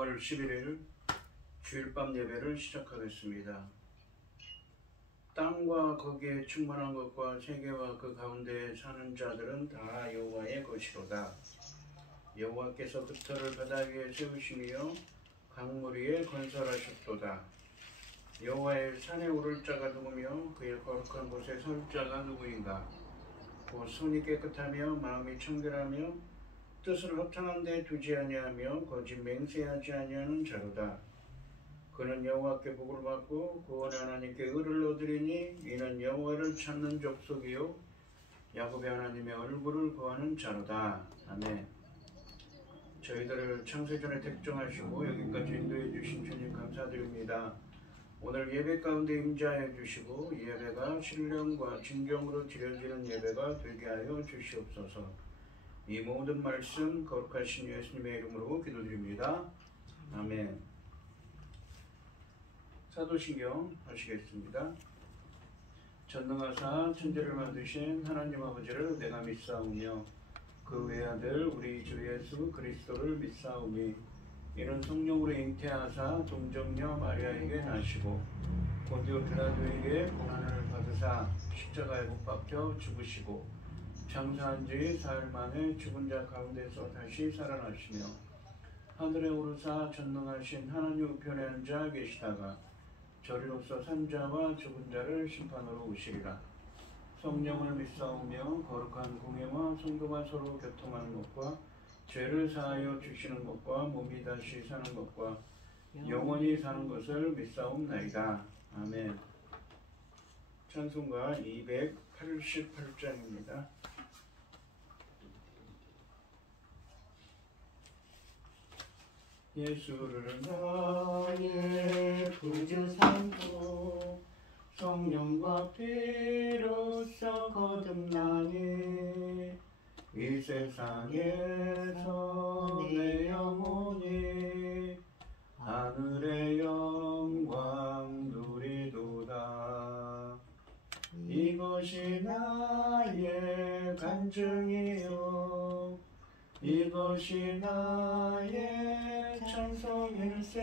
5월 11일 주일밤 예배를 시작하겠습니다. 땅과 거기에 충만한 것과 세계와 그 가운데 사는 자들은 다 여호와의 것이로다. 여호와께서 그 터를 바다 위에 세우시며 강물 위에 건설하셨도다. 여호와의 산에 오를 자가 누구며 그의 거룩한 곳에 설 자가 누구인가? 곧 손이 깨끗하며 마음이 청결하며 뜻을 허탄한 데 두지 아니하며 거짓 맹세하지 아니하는 자로다. 그는 여호와께 복을 받고 구원의 하나님께 의를 얻으리니 이는 여호와를 찾는 족속이요 야곱의 하나님의 얼굴을 구하는 자로다. 아멘. 저희들을 창세전에 택정하시고 여기까지 인도해 주신 주님 감사드립니다. 오늘 예배 가운데 임재하여 주시고 예배가 신령과 진경으로 드려지는 예배가 되게 하여 주시옵소서. 이 모든 말씀 거룩하신 예수님의 이름으로 기도드립니다. 아멘. 사도신경 하시겠습니다. 전능하사 천지를 만드신 하나님 아버지를 내가 믿사오며 그 외아들 우리 주 예수 그리스도를 믿사오니 이는 성령으로 잉태하사 동정녀 마리아에게 나시고 본디오 빌라도에게 고난을 받으사 십자가에 못 박혀 죽으시고 장사한 지 사흘 만에 죽은 자 가운데서 다시 살아나시며 하늘에 오르사 전능하신 하나님 우편에 앉아 계시다가 저리로서 산자와 죽은 자를 심판으로 오시리라. 성령을 믿사오며 거룩한 공예와 성도가 서로 교통하는 것과 죄를 사하여 주시는 것과 몸이 다시 사는 것과 영원히 사는 것을 믿사옵나이다. 아멘. 찬송가 288장입니다. 예수를 나의 구주 삼고 성령과 피로써 거듭나니 이 세상에서 내 영혼이 하늘의 영광 누리도다. 이것이 나의 간증이요 이것이 나의 찬송일세.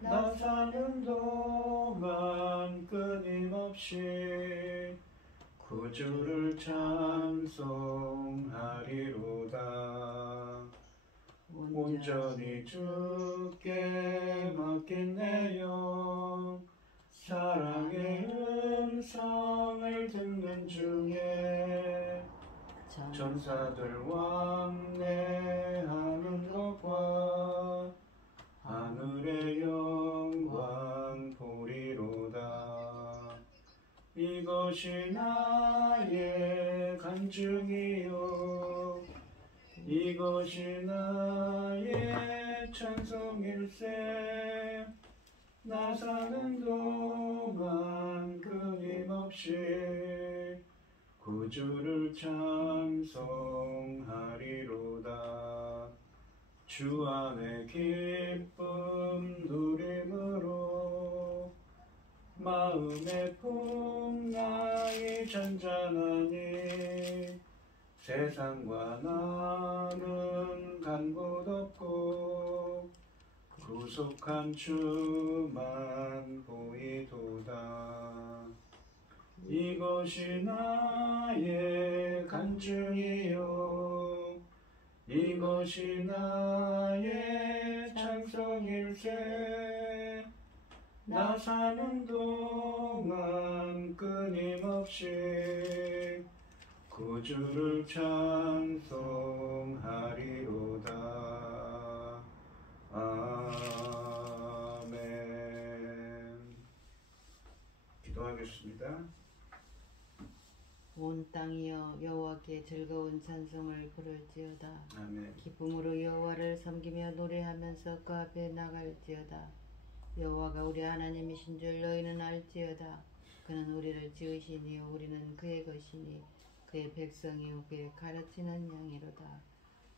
나 사는 동안 끊임없이 구주를 찬송하리로다. 온전히 주께 맡긴 내 영 사랑의 음성을 듣는 중에 전사들 왕래하는 것과 하늘의 영광 보리로다. 이것이 나의 간증이요 이것이 나의 찬송일세. 나 사는 동안 끊임없이 구주를 찬송하리로다. 주 안에 기쁨 누림으로 마음의 풍랑이 잔잔하니 세상과 나는 간 곳 없고 구속한 주만 보이도다. 이것이 나의 간증이요 이것이 나의 찬송일세. 나 사는 동안 끊임없이 구주를 찬송하리로다. 아멘. 기도하겠습니다. 온 땅이여 여호와께 즐거운 찬송을 부를지어다. 아멘. 기쁨으로 여호와를 섬기며 노래하면서 그 앞에 나갈지어다. 여호와가 우리 하나님이신 줄 너희는 알지어다. 그는 우리를 지으시니 우리는 그의 것이니 그의 백성이요 그의 가르치는 양이로다.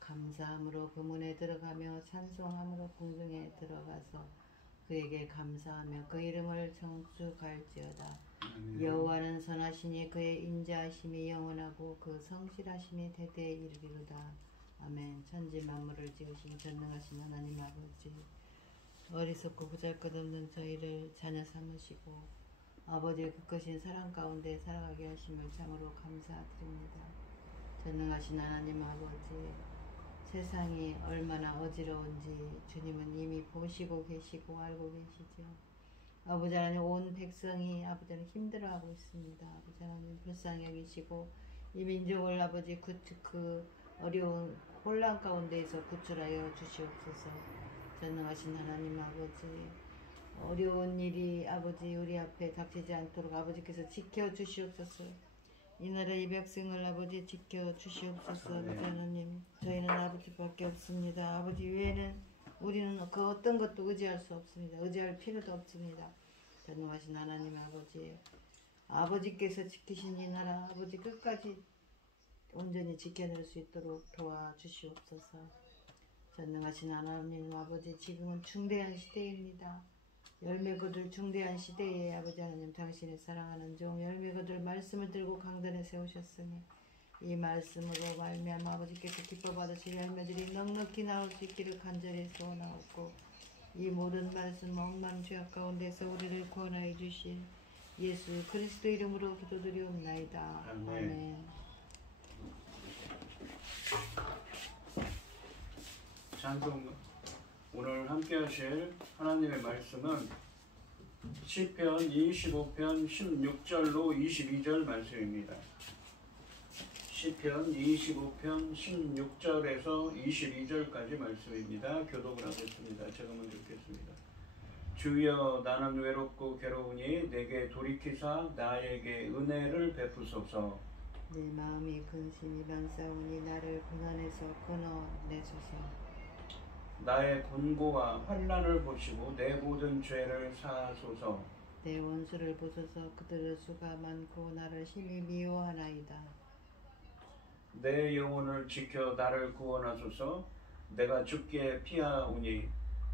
감사함으로 그 문에 들어가며 찬송함으로 궁중에 들어가서 그에게 감사하며 그 이름을 청축할지어다. 여호와는 선하시니 그의 인자하심이 영원하고 그 성실하심이 대대에 이르리로다. 아멘. 천지 만물을 지으신 전능하신 하나님 아버지, 어리석고 보잘것없는 저희를 자녀 삼으시고 아버지의 그 크신 사랑 가운데 살아가게 하심을 참으로 감사드립니다. 전능하신 하나님 아버지, 세상이 얼마나 어지러운지 주님은 이미 보시고 계시고 알고 계시죠. 아버지 하나님, 온 백성이 아버지 하나님 힘들어하고 있습니다. 아버지 하나님 불쌍히 여기시고 이 민족을 아버지 그 어려운 혼란 가운데에서 구출하여 주시옵소서. 전능하신 하나님 아버지, 어려운 일이 아버지 우리 앞에 닥치지 않도록 아버지께서 지켜주시옵소서. 이 나라 이 백성을 아버지 지켜주시옵소서. 아버지 하나님, 저희는 아버지밖에 없습니다. 아버지 외에는 우리는 그 어떤 것도 의지할 수 없습니다. 의지할 필요도 없습니다. 전능하신 하나님 아버지, 아버지께서 지키신 이 나라 아버지 끝까지 온전히 지켜낼 수 있도록 도와주시옵소서. 전능하신 하나님 아버지, 지금은 중대한 시대입니다. 열매 거둘 중대한 시대에 아버지 하나님, 당신의 사랑하는 종 열매 거둘 말씀을 들고 강단에 세우셨으니 이 말씀으로 말미암아 아버지께서 기뻐 받으실 열매들이 넉넉히 나올 수 있기를 간절히 소원하옵고, 이 모든 말씀 억만 죄악 가운데서 우리를 구원하여 주신 예수 그리스도 이름으로 기도드리옵나이다. 아멘. 찬송. 오늘 함께 하실 하나님의 말씀은 시편 25편 16절로 22절 말씀입니다. 시편 25편 16절에서 22절까지 말씀입니다. 교독을 하겠습니다. 제가 먼저 읽겠습니다. 주여, 나는 외롭고 괴로우니 내게 돌이키사 나에게 은혜를 베푸소서. 내 마음이 근심이 많사오니 나를 고난에서 끊어내소서. 나의 곤고와 환난을 보시고 내 모든 죄를 사하소서. 내 원수를 보소서. 그들의 수가 많고 나를 심히 미워하나이다. 내 영혼을 지켜 나를 구원하소서. 내가 죽게 피하오니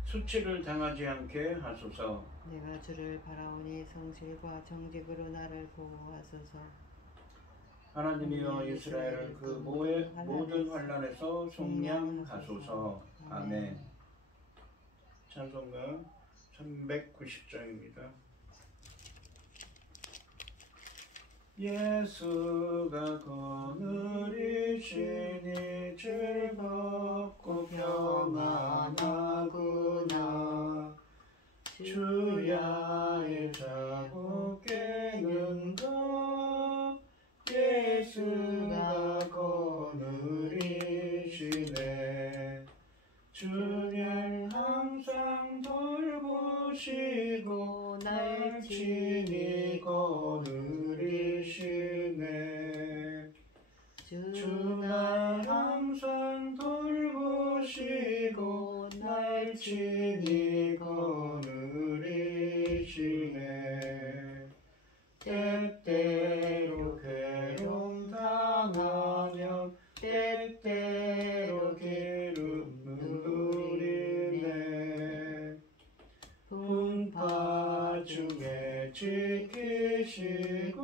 수치를 당하지 않게 하소서. 내가 주를 바라오니 성실과 정직으로 나를 보호하소서. 하나님이여, 이스라엘을 그 모든 환난에서 속량하소서. 아멘. 찬송가 390장입니다. 예수가 거느리시니 즐겁고 평안하구나. 주야의 자고 깨는 것 예수가 거느리시네. 주님 항상 돌보시고 날 친히 거느리시네. 주 날 항상 돌보시고 날 친히 거느리시네. 때때로 괴로움 당하면 때때로 기름 누리네. 풍파 중에 지키시고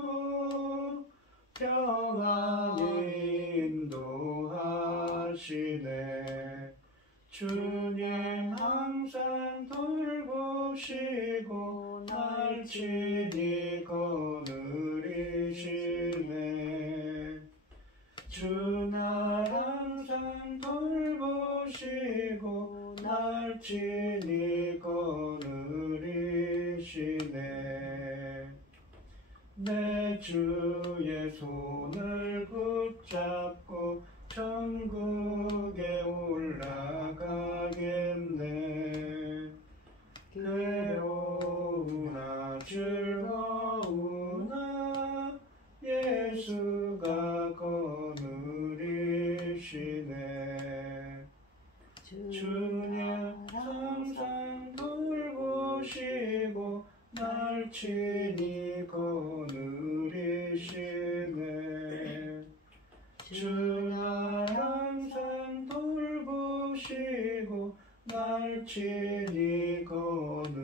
평안히 인도하시네. 주님 항상 돌보시고 날 친히 거느리시네. 주 날 항상 돌보시고 날 친히 거느리시네. 내 주의 손을 붙잡고 천국에 올라가겠네. 괴로우나 즐거우나 예수가 거느리시네. 주님 항상 돌보시고 날 친히 거느리시네. 주 날 항상 돌보시고 날 친히 거느리시네.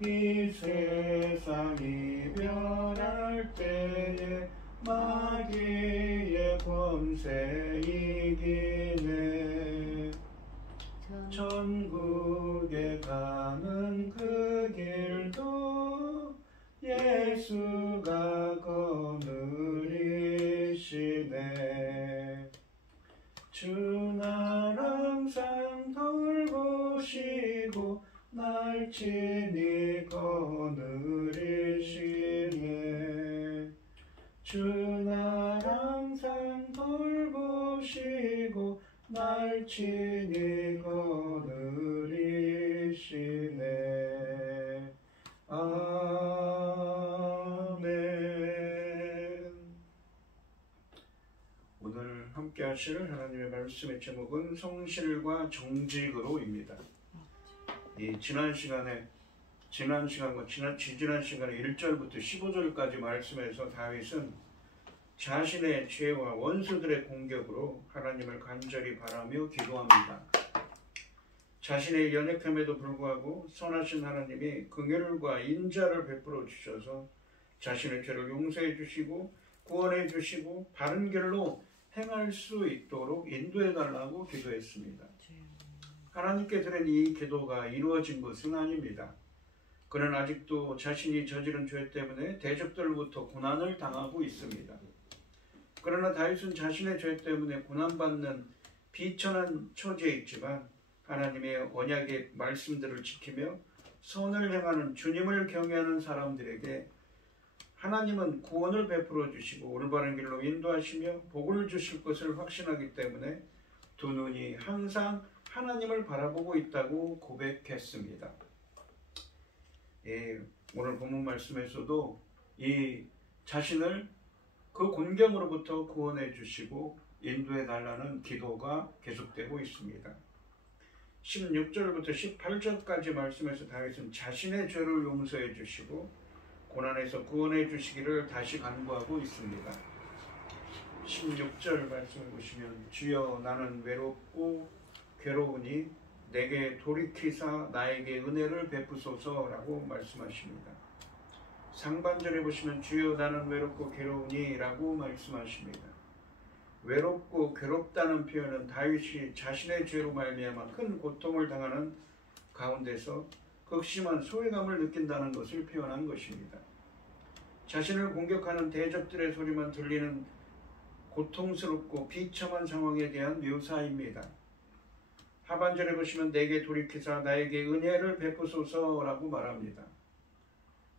이 세상 이별할 때에 마귀 권세 이기네. 천국에 가는 그 길도 예수가 거느리시네. 주 날 항상 돌보시고 날 친히 거느리시네. 주 날 항상 돌보시고 날 친히 거느리시네. 아멘. 오늘 함께 하실 하나님의 말씀의 제목은 성실과 정직으로입니다. 지난 시간과 지지난 시간에 1절부터 15절까지 말씀에서 다윗은 자신의 죄와 원수들의 공격으로 하나님을 간절히 바라며 기도합니다. 자신의 연약함에도 불구하고 선하신 하나님이 긍휼과 인자를 베풀어 주셔서 자신의 죄를 용서해 주시고 구원해 주시고 바른 길로 행할 수 있도록 인도해 달라고 기도했습니다. 하나님께 드린 이 기도가 이루어진 것은 아닙니다. 그는 아직도 자신이 저지른 죄 때문에 대적들로부터 고난을 당하고 있습니다. 그러나 다윗은 자신의 죄 때문에 고난받는 비천한 처지에 있지만 하나님의 언약의 말씀들을 지키며 선을 행하는 주님을 경외하는 사람들에게 하나님은 구원을 베풀어 주시고 올바른 길로 인도하시며 복을 주실 것을 확신하기 때문에 두 눈이 항상 하나님을 바라보고 있다고 고백했습니다. 오늘 본문 말씀에서도 이 자신을 그 곤경으로부터 구원해 주시고 인도해 달라는 기도가 계속되고 있습니다. 16절부터 18절까지 말씀에서 다윗은 자신의 죄를 용서해 주시고 고난에서 구원해 주시기를 다시 간구하고 있습니다. 16절 말씀을 보시면 주여 나는 외롭고 괴로우니 내게 돌이키사 나에게 은혜를 베푸소서라고 말씀하십니다. 상반절에 보시면 주여 나는 외롭고 괴로우니 라고 말씀하십니다. 외롭고 괴롭다는 표현은 다윗이 자신의 죄로 말미암아 큰 고통을 당하는 가운데서 극심한 소외감을 느낀다는 것을 표현한 것입니다. 자신을 공격하는 대적들의 소리만 들리는 고통스럽고 비참한 상황에 대한 묘사입니다. 하반절에 보시면 내게 돌이키사 나에게 은혜를 베푸소서라고 말합니다.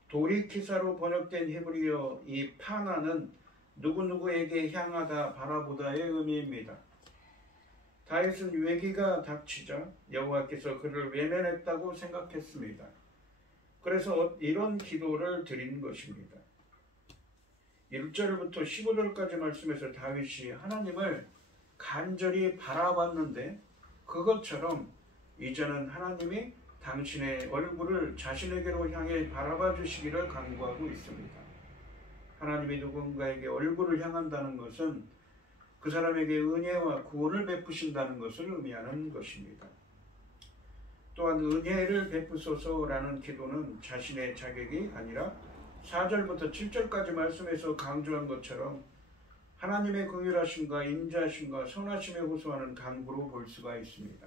돌이키사로 번역된 히브리어 이 파나는 누구누구에게 향하다 바라보다의 의미입니다. 다윗은 위기가 닥치자 여호와께서 그를 외면했다고 생각했습니다. 그래서 이런 기도를 드린 것입니다. 1절부터 15절까지 말씀에서 다윗이 하나님을 간절히 바라봤는데 그것처럼 이제는 하나님이 당신의 얼굴을 자신에게로 향해 바라봐 주시기를 간구하고 있습니다. 하나님이 누군가에게 얼굴을 향한다는 것은 그 사람에게 은혜와 구원을 베푸신다는 것을 의미하는 것입니다. 또한 은혜를 베푸소서라는 기도는 자신의 자격이 아니라 4절부터 7절까지 말씀에서 강조한 것처럼 하나님의 긍휼하심과 인자하심과 선하심에 호소하는 간구로 볼 수가 있습니다.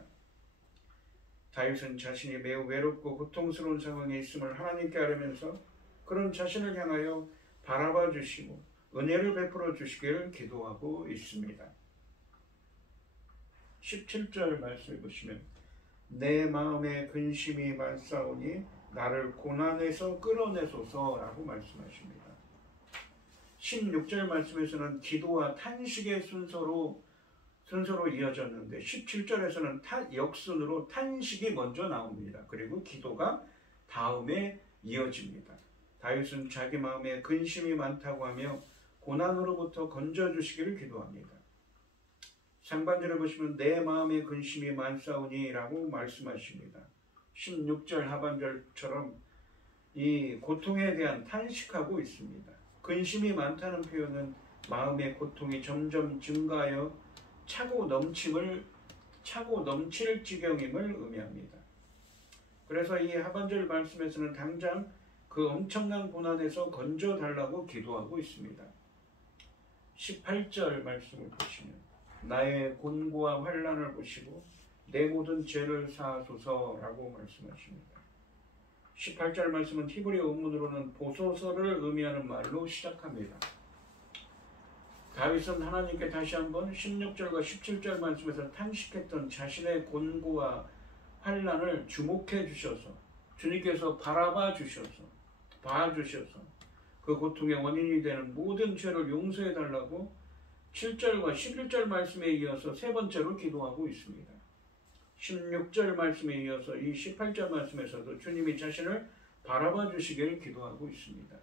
다윗은 자신이 매우 외롭고 고통스러운 상황에 있음을 하나님께 아뢰면서 그런 자신을 향하여 바라봐 주시고 은혜를 베풀어 주시기를 기도하고 있습니다. 17절 말씀을 보시면 내 마음에 근심이 많사오니 나를 고난에서 끌어내소서라고 말씀하십니다. 16절 말씀에서는 기도와 탄식의 순서로 이어졌는데 17절에서는 역순으로 탄식이 먼저 나옵니다. 그리고 기도가 다음에 이어집니다. 다윗은 자기 마음에 근심이 많다고 하며 고난으로부터 건져주시기를 기도합니다. 상반절에 보시면 내 마음에 근심이 많사오니 라고 말씀하십니다. 16절 하반절처럼 이 고통에 대한 탄식하고 있습니다. 근심이 많다는 표현은 마음의 고통이 점점 증가하여 차고 넘칠 지경임을 의미합니다. 그래서 이 하반절 말씀에서는 당장 그 엄청난 고난에서 건져달라고 기도하고 있습니다. 18절 말씀을 보시면 나의 곤고와 환난을 보시고 내 모든 죄를 사하소서라고 말씀하십니다. 18절 말씀은 히브리어 원문으로는 보소서를 의미하는 말로 시작합니다. 다윗은 하나님께 다시 한번 16절과 17절 말씀에서 탄식했던 자신의 곤고와 환난을 주목해 주셔서 주님께서 바라봐 주셔서 봐주셔서 그 고통의 원인이 되는 모든 죄를 용서해 달라고 7절과 11절 말씀에 이어서 세 번째로 기도하고 있습니다. 16절 말씀에 이어서 이 18절 말씀에서도 주님이 자신을 바라봐 주시기를 기도하고 있습니다.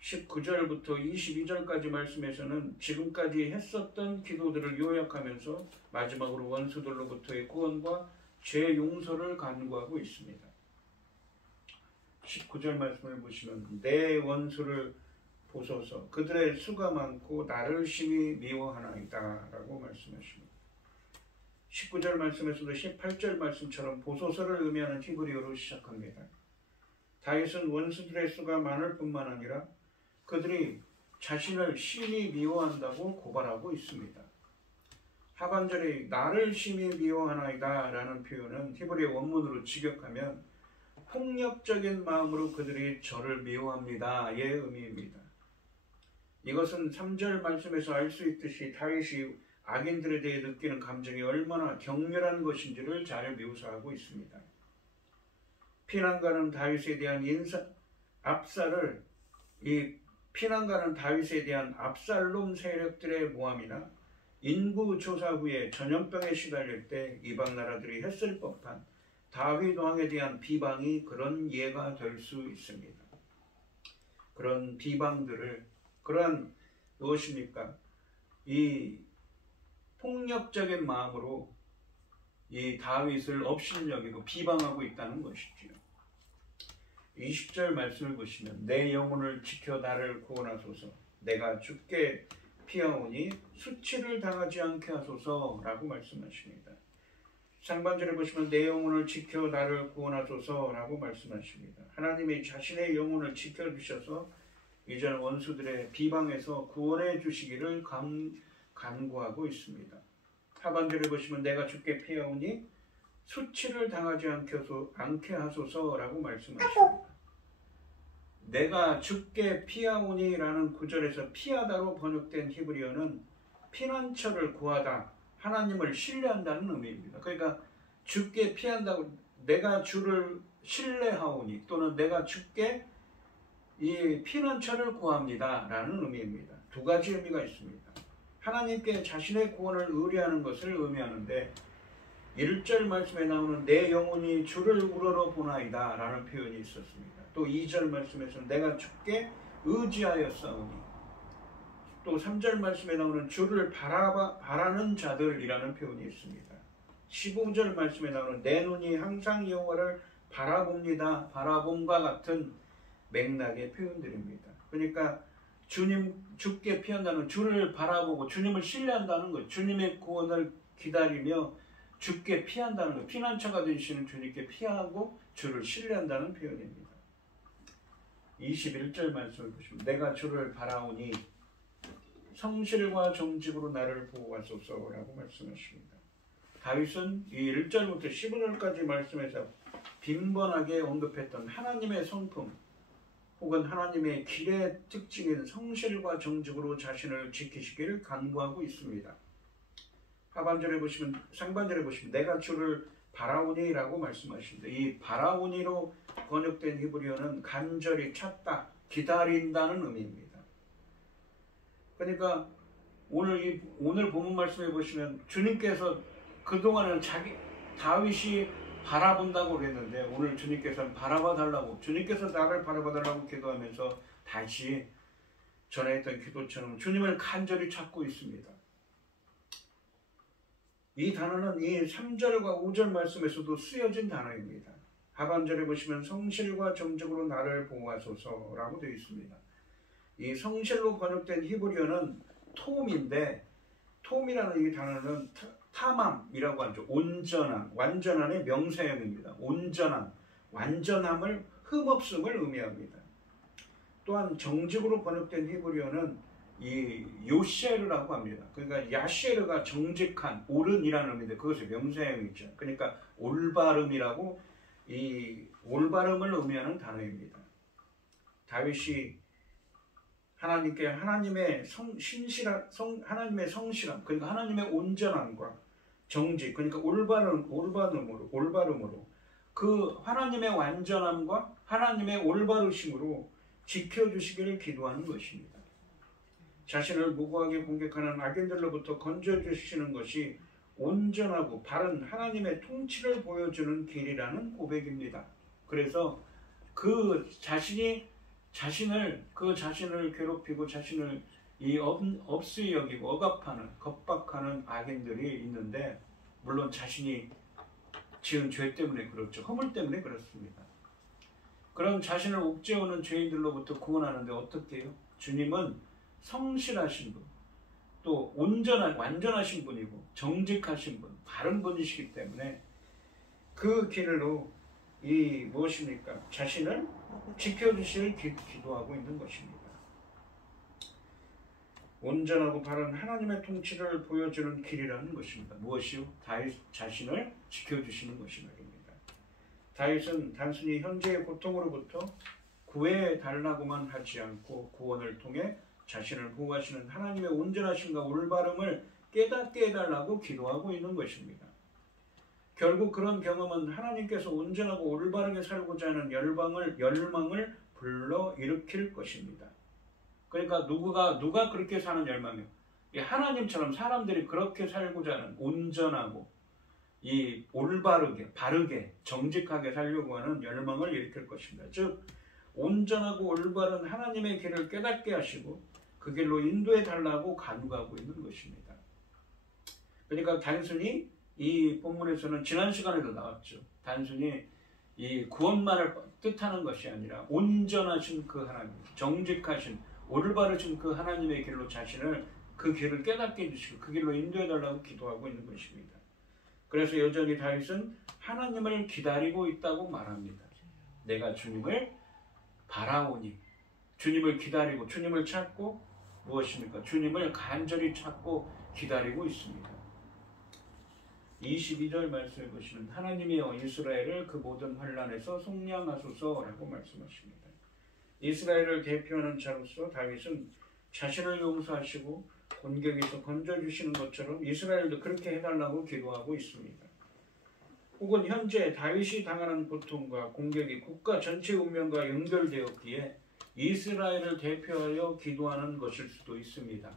19절부터 22절까지 말씀에서는 지금까지 했었던 기도들을 요약하면서 마지막으로 원수들로부터의 구원과 죄 용서를 간구하고 있습니다. 19절 말씀을 보시면 내 원수를 보소서 그들의 수가 많고 나를 심히 미워하나이다 라고 말씀하십니다. 19절 말씀에서도 18절 말씀처럼 보소서를 의미하는 히브리어로 시작합니다. 다윗은 원수들의 수가 많을 뿐만 아니라 그들이 자신을 심히 미워한다고 고발하고 있습니다. 하반절에 나를 심히 미워하나이다 라는 표현은 히브리 원문으로 직역하면 폭력적인 마음으로 그들이 저를 미워합니다의 의미입니다. 이것은 3절 말씀에서 알 수 있듯이 다윗이 악인들에 대해 느끼는 감정이 얼마나 격렬한 것인지를 잘 묘사하고 있습니다. 피난가는 다윗에 대한 압살을 피난가는 다윗에 대한 압살롬 세력들의 모함이나 인구 조사 후에 전염병에 시달릴 때 이방 나라들이 했을 법한 다윗 왕에 대한 비방이 그런 예가 될 수 있습니다. 그런 비방들을 무엇입니까? 이 폭력적인 마음으로 이 다윗을 업신여기고 비방하고 있다는 것이지요. 20절 말씀을 보시면 내 영혼을 지켜 나를 구원하소서 내가 죽게 피하오니 수치를 당하지 않게 하소서라고 말씀하십니다. 상반절에 보시면 내 영혼을 지켜 나를 구원하소서라고 말씀하십니다. 하나님이 자신의 영혼을 지켜주셔서 이제는 원수들의 비방에서 구원해 주시기를 간구하고 있습니다. 하반절에 보시면 내가 죽게 피하오니 수치를 당하지 않게 하소서라고 말씀하십니다. 내가 죽게 피하오니라는 구절에서 피하다로 번역된 히브리어는 피난처를 구하다, 하나님을 신뢰한다는 의미입니다. 그러니까 죽게 피한다고 내가 주를 신뢰하오니 또는 내가 죽게 이 피난처를 구합니다 라는 의미입니다. 두 가지 의미가 있습니다. 하나님께 자신의 구원을 의뢰하는 것을 의미하는데 1절 말씀에 나오는 내 영혼이 주를 우러러 보나이다 라는 표현이 있었습니다. 또 2절 말씀에서는 내가 주께 의지하였사오니, 또 3절 말씀에 나오는 주를 바라는 자들이라는 표현이 있습니다. 15절 말씀에 나오는 내 눈이 항상 여호와를 바라봅니다, 바라봄과 같은 맥락의 표현들입니다. 그러니까 주께 피한다는 주를 바라보고 주님을 신뢰한다는 것, 주님의 구원을 기다리며 주께 피한다는 것, 피난처가 되시는 주님께 피하고 주를 신뢰한다는 표현입니다. 21절 말씀을 보시면 내가 주를 바라오니 성실과 정직으로 나를 보호하소서라고 말씀하십니다. 다윗은 이 1절부터 15절까지 말씀에서 빈번하게 언급했던 하나님의 성품 혹은 하나님의 길의 특징인 성실과 정직으로 자신을 지키시기를 간구하고 있습니다. 상반절에 보시면 내가 주를 바라오니라고 말씀하십니다. 이 바라오니로 번역된 히브리어는 간절히 찾다, 기다린다는 의미입니다. 그러니까 오늘 본문 말씀해 보시면 주님께서 그동안은 다윗이 바라본다고 그랬는데 오늘 주님께서는 바라봐달라고, 주님께서 나를 바라봐달라고 기도하면서 다시 전했던 기도처럼 주님을 간절히 찾고 있습니다. 이 단어는 이 3절과 5절 말씀에서도 쓰여진 단어입니다. 하반절에 보시면 성실과 정직으로 나를 보호하소서라고 되어 있습니다. 이 성실로 번역된 히브리어는 톰인데, 톰이라는 이 단어는 타맘이라고 하죠. 온전한, 완전한의 명사형입니다. 온전한, 완전함을, 흠없음을 의미합니다. 또한 정직으로 번역된 히브리어는 이 요셰르라고 합니다. 그러니까 야셰르가 정직한, 옳은이라는 의미인데 그것이 명사형이죠. 그러니까 올바름이라고, 이 올바름을 의미하는 단어입니다. 다윗이 하나님께 하나님의 하나님의 성실함, 그러니까 하나님의 온전함과 정직, 그러니까 올바름으로 그 하나님의 완전함과 하나님의 올바르심으로 지켜주시기를 기도하는 것입니다. 자신을 무고하게 공격하는 악인들로부터 건져주시는 것이 온전하고 바른 하나님의 통치를 보여주는 길이라는 고백입니다. 그래서 그 자신을 괴롭히고 자신을 없이 여기고 억압하는, 겁박하는 악인들이 있는데, 물론 자신이 지은 죄 때문에 그렇죠. 허물 때문에 그렇습니다. 그런 자신을 옥죄오는 죄인들로부터 구원하는데 어떻게 해요? 주님은 성실하신 분, 또 완전하신 분이고 정직하신 분, 바른 분이시기 때문에 그 길로 무엇입니까? 자신을 지켜주실 기도하고 있는 것입니다. 온전하고 바른 하나님의 통치를 보여주는 길이라는 것입니다. 무엇이요? 다윗 자신을 지켜주시는 것이 말입니다. 다윗은 단순히 현재의 고통으로부터 구해달라고만 하지 않고 구원을 통해 자신을 보호하시는 하나님의 온전하심과 올바름을 깨닫게 해달라고 기도하고 있는 것입니다. 결국 그런 경험은 하나님께서 온전하고 올바르게 살고자 하는 열망을 불러일으킬 것입니다. 그러니까 누가 그렇게 사는 열망이요? 하나님처럼 사람들이 그렇게 살고자 하는 온전하고 올바르게, 바르게, 정직하게 살려고 하는 열망을 일으킬 것입니다. 즉 온전하고 올바른 하나님의 길을 깨닫게 하시고 그 길로 인도해 달라고 간구하고 있는 것입니다. 그러니까 단순히 이 본문에서는 지난 시간에도 나왔죠. 단순히 이 구원만을 뜻하는 것이 아니라 온전하신 그 하나님, 정직하신 올바르신 그 하나님의 길로 자신을 그 길을 깨닫게 해주시고 그 길로 인도해 달라고 기도하고 있는 것입니다. 그래서 여전히 다윗은 하나님을 기다리고 있다고 말합니다. 내가 주님을 바라오니, 주님을 기다리고 주님을 찾고 무엇입니까? 주님을 간절히 찾고 기다리고 있습니다. 22절 말씀해 보시면 하나님이여 이스라엘을 그 모든 환난에서 속량하소서라고 말씀하십니다. 이스라엘을 대표하는 자로서 다윗은 자신을 용서하시고 곤경에서 건져주시는 것처럼 이스라엘도 그렇게 해달라고 기도하고 있습니다. 혹은 현재 다윗이 당하는 고통과 공격이 국가 전체 운명과 연결되었기에 이스라엘을 대표하여 기도하는 것일 수도 있습니다.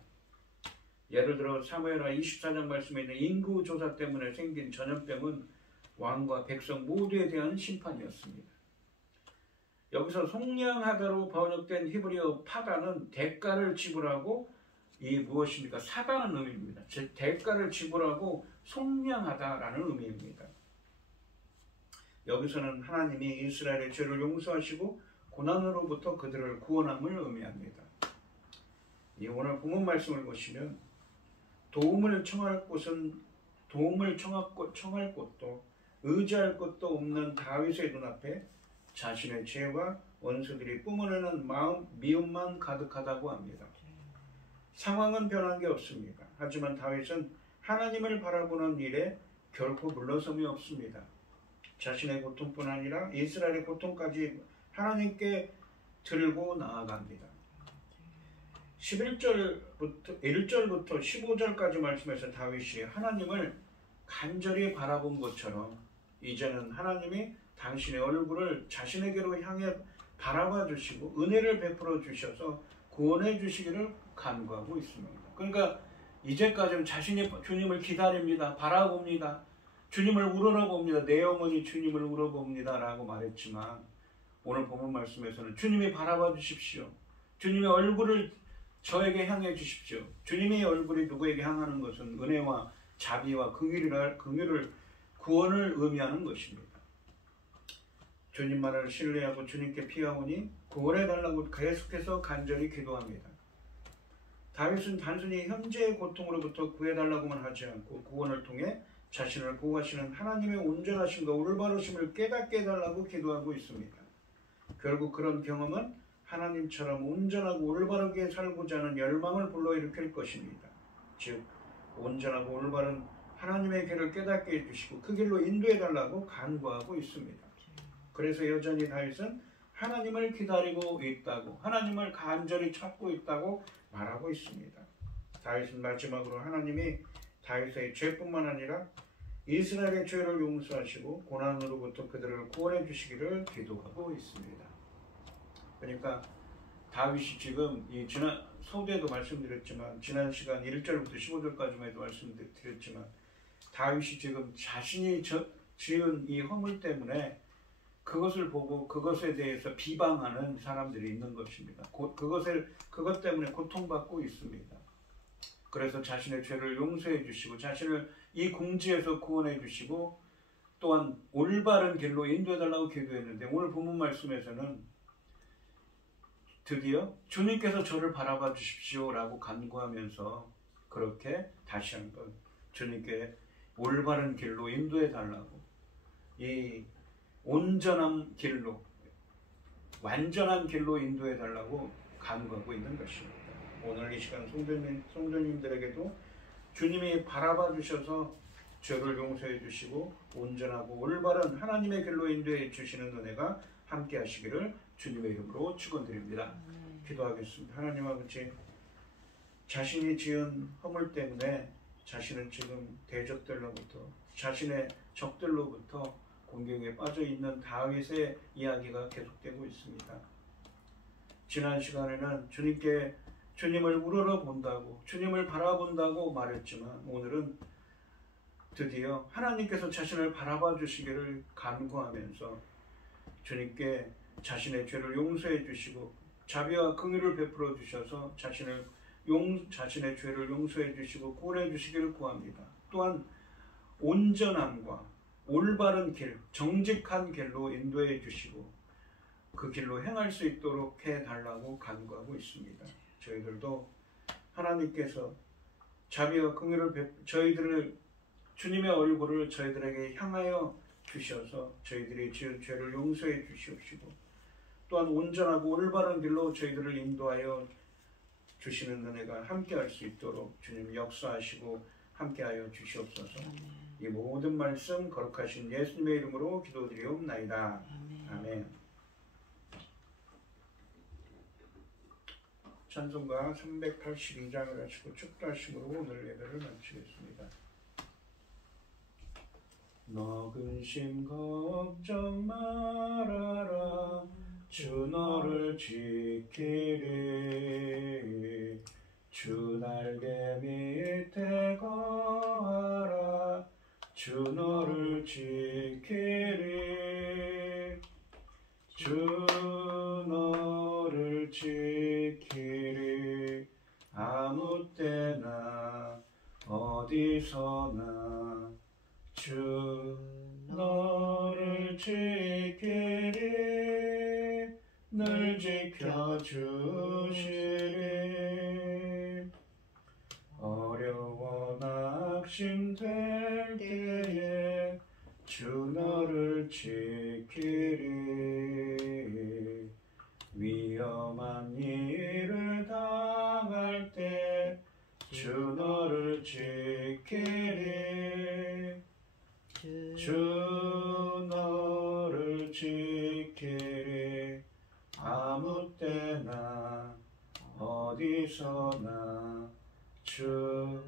예를 들어 사무엘하 24장 말씀에 있는 인구조사 때문에 생긴 전염병은 왕과 백성 모두에 대한 심판이었습니다. 여기서 속량하다로 번역된 히브리어 파다는 대가를 지불하고 무엇입니까? 사다는 의미입니다. 즉 대가를 지불하고 속량하다라는 의미입니다. 여기서는 하나님이 이스라엘의 죄를 용서하시고 고난으로부터 그들을 구원함을 의미합니다. 오늘 본문 말씀을 보시면 도움을 청할 곳도 의지할 곳도 없는 다윗의 눈앞에 자신의 죄와 원수들이 뿜어내는 미움만 가득하다고 합니다. 상황은 변한 게 없습니다. 하지만 다윗은 하나님을 바라보는 일에 결코 물러섬이 없습니다. 자신의 고통뿐 아니라 이스라엘의 고통까지 하나님께 들고 나아갑니다. 1절부터 15절까지 말씀해서 다윗이 하나님을 간절히 바라본 것처럼 이제는 하나님이 당신의 얼굴을 자신에게로 향해 바라봐 주시고 은혜를 베풀어 주셔서 구원해 주시기를 간구하고 있습니다. 그러니까 이제까지는 자신이 주님을 기다립니다. 바라봅니다. 주님을 우러러봅니다. 내 영혼이 주님을 우러봅니다 라고 말했지만 오늘 본문 말씀에서는 주님이 바라봐 주십시오. 주님의 얼굴을 저에게 향해 주십시오. 주님의 얼굴이 누구에게 향하는 것은 은혜와 자비와 긍휼을 구원을 의미하는 것입니다. 주님만을 신뢰하고 주님께 피하오니 구원해달라고 계속해서 간절히 기도합니다. 다윗은 단순히 현재의 고통으로부터 구해달라고만 하지 않고 구원을 통해 자신을 보호하시는 하나님의 온전하심과 올바르심을 깨닫게 해달라고 기도하고 있습니다. 결국 그런 경험은 하나님처럼 온전하고 올바르게 살고자 하는 열망을 불러일으킬 것입니다. 즉 온전하고 올바른 하나님의 길을 깨닫게 해주시고 그 길로 인도해달라고 간구하고 있습니다. 그래서 여전히 다윗은 하나님을 기다리고 있다고, 하나님을 간절히 찾고 있다고 말하고 있습니다. 다윗은 마지막으로 하나님이 다윗의 죄뿐만 아니라 이스라엘의 죄를 용서하시고 고난으로부터 그들을 구원해 주시기를 기도하고 있습니다. 그러니까 다윗이 지금 이 지난 서두에도 말씀드렸지만 지난 시간 1절부터 15절까지만 말씀드렸지만 다윗이 지금 자신이 지은 이 허물 때문에 그것을 보고 그것에 대해서 비방하는 사람들이 있는 것입니다. 그것 때문에 고통받고 있습니다. 그래서 자신의 죄를 용서해 주시고 자신을 이 궁지에서 구원해 주시고 또한 올바른 길로 인도해 달라고 기도했는데 오늘 본문 말씀에서는 드디어 주님께서 저를 바라봐 주십시오 라고 간구하면서 그렇게 다시 한번 주님께 올바른 길로 인도해 달라고 이 온전한 길로 완전한 길로 인도해 달라고 간구하고 있는 것입니다. 오늘 이 시간 성도님들에게도 주님이 바라봐 주셔서 죄를 용서해 주시고 온전하고 올바른 하나님의 길로 인도해 주시는 은혜가 함께 하시기를 주님의 이름으로 축원드립니다. 기도하겠습니다. 하나님 아버지, 자신이 지은 허물 때문에 자신은 지금 대적들로부터 자신의 적들로부터 공경에 빠져 있는 다윗의 이야기가 계속되고 있습니다. 지난 시간에는 주님을 우러러 본다고, 주님을 바라본다고 말했지만 오늘은 드디어 하나님께서 자신을 바라봐 주시기를 간구하면서 주님께 자신의 죄를 용서해 주시고 자비와 긍휼을 베풀어 주셔서 자신의 죄를 용서해 주시고 구원해 주시기를 구합니다. 또한 온전함과 올바른 길, 정직한 길로 인도해 주시고 그 길로 행할 수 있도록 해달라고 간구하고 있습니다. 저희들도 하나님께서 자비와 긍휼을 주님의 얼굴을 저희들에게 향하여 주셔서 저희들이 지은 죄를 용서해 주시옵시고 또한 온전하고 올바른 길로 저희들을 인도하여 주시는 은혜가 함께할 수 있도록 주님 역사하시고 함께하여 주시옵소서. 이 모든 말씀 거룩하신 예수님의 이름으로 기도드리옵나이다. 아멘. 찬송가 382장을 하시고 축도하심으로 오늘 예배를 마치겠습니다. 너 근심 걱정 말아라 주 너를 지키리 주 날개 밑에 거하라 주 너를 지키리 주 너를 지키리 아무 때나 어디서나 주 너를 지키리 늘 지켜주시리 어려워 낙심될 때에 주 너를 지키리 위험한 일을 당할 때 주 너를 지키리 주 너를 지키리 아무 때나 어디서나 주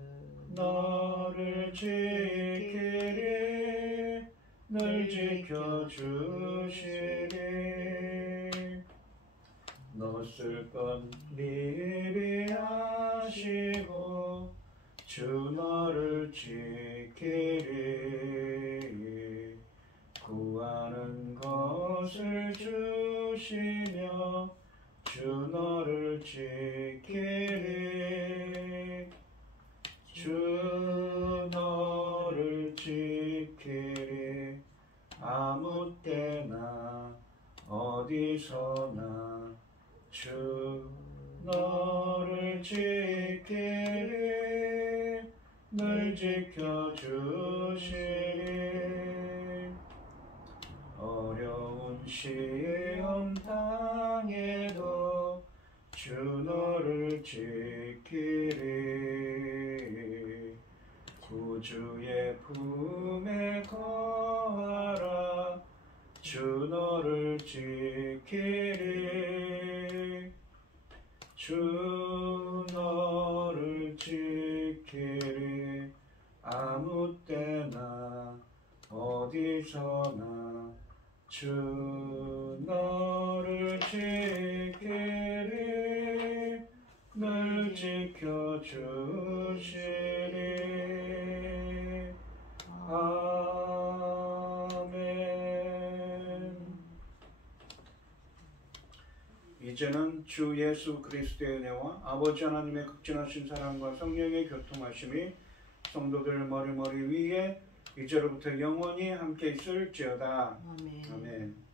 너를 지키리 늘 지켜주시리 너 쓸 것 미리 아시고 주 너를 지키리 구하는 것을 주시며 주 너를 지키리 주 너를 지키리 아무 때나 어디서나 주 너를 지키리 늘 지켜주시리 어려운 시험 당해도 지키리 구주의 품에 거하라 주 너를 지키리 주 너를 지키리 아무 때나 어디서나 주 너를 지키리 늘 지켜주시리 아멘. 이제는 주 예수 그리스도의 은혜와 아버지 하나님의 극진하신 사랑과 성령의 교통하심이 성도들 머리머리 위에 이제로부터 영원히 함께 있을지어다. 아멘. 아멘.